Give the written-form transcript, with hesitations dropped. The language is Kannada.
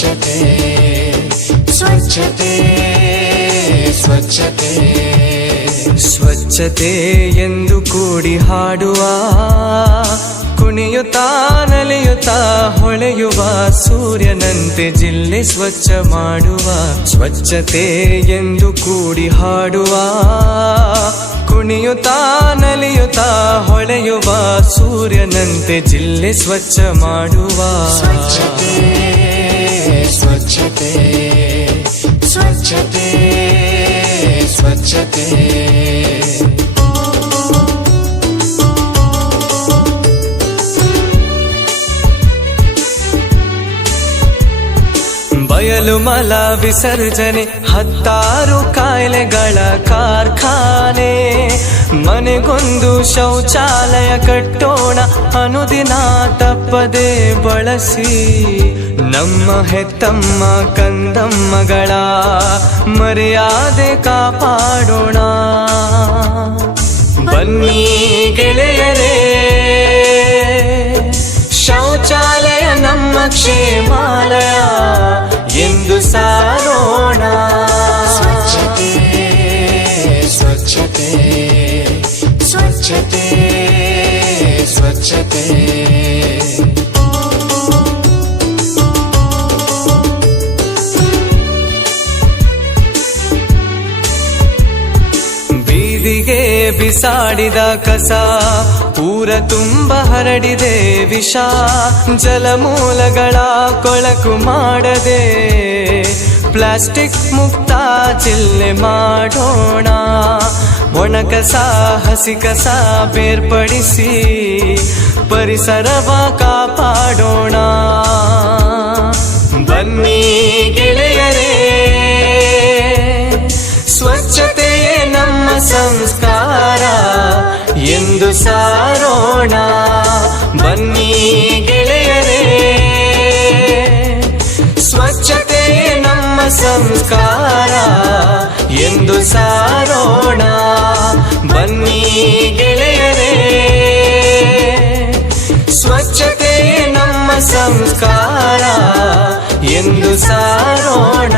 ಸ್ವಚ್ಛತೆ ಸ್ವಚ್ಛತೆ ಸ್ವಚ್ಛತೆ ಸ್ವಚ್ಛತೆ ಎಂದು ಕೂಡಿ ಹಾಡುವ, ಕುಣಿಯುತ್ತಾ ನಲಿಯುತ್ತಾ ಹೊಳೆಯುವ ಸೂರ್ಯನಂತೆ ಜಿಲ್ಲೆ ಸ್ವಚ್ಛ ಮಾಡುವ. ಸ್ವಚ್ಛತೆ ಎಂದು ಕೂಡಿ ಹಾಡುವ, ಕುಣಿಯುತ್ತಾ ನಲಿಯುತ್ತಾ ಹೊಳೆಯುವ ಸೂರ್ಯನಂತೆ ಜಿಲ್ಲೆ ಸ್ವಚ್ಛ ಮಾಡುವ. ಸ್ವಚ್ಛತೆ ಸ್ವಚ್ಛತೆ ಸ್ವಚ್ಛತೆ ಸ್ವಚ್ಛತೆ ಬಯಲು ಮಲ ವಿಸರ್ಜನೆ, ಹತ್ತಾರು ಕಾಯಿಲೆಗಳ ಕಾರ್ಖಾನೆ. ಮನೆಗೊಂದು ಶೌಚಾಲಯ ಕಟ್ಟೋಣ, ಅನುದಿನ ತಪ್ಪದೆ ಬಳಸಿ. ನಮ್ಮ ಹೆತ್ತಮ್ಮ ಕಂದಮ್ಮಗಳ ಮರ್ಯಾದೆ ಕಾಪಾಡೋಣ. ಬನ್ನಿ ಗೆಳೆಯರೇ, ಶೌಚಾಲಯ ನಮ್ಮ ಕ್ಷೇಮಾಲಯ ಎಂದು ಸಾರೋಣ. ಸ್ವಚ್ಛತೆ ಸ್ವಚ್ಛತೆ ಸ್ವಚ್ಛತೆ ಸ್ವಚ್ಛತೆ ಬೀದಿಗೆ ಬಿಸಾಡಿದ ಕಸ ಊರ ತುಂಬ ಹರಡಿದೆ ವಿಷ. ಜಲಮೂಲಗಳ ಕೊಳಕು ಮಾಡದೆ ಪ್ಲಾಸ್ಟಿಕ್ ಮುಕ್ತ ಜಿಲ್ಲೆ ಮಾಡೋಣ. ಒಣಕಸ ಹಸಿ ಕಸ ಬೇರ್ಪಡಿಸಿ ಪರಿಸರವ ಕಾಪಾಡೋಣ. ಬನ್ನಿ ಗೆಳೆಯರೇ, ಸ್ವಚ್ಛತೆಯೇ ನಮ್ಮ ಸಂಸ್ಕಾರ ಎಂದು ಸಾರೋಣ. ಬನ್ನಿ ಗೆಳೆಯರೇ, ಸ್ವಚ್ಛತೆಯೇ ನಮ್ಮ ಸಂಸ್ಕಾರ ಎಂದು ಸಾರೋಣ. ಬನ್ನಿ ಗೆಳೆಯರೇ, ಸ್ವಚ್ಛತೆಯೇ ನಮ್ಮ ಸಂಸ್ಕಾರ ಎಂದು ಸಾರೋಣ.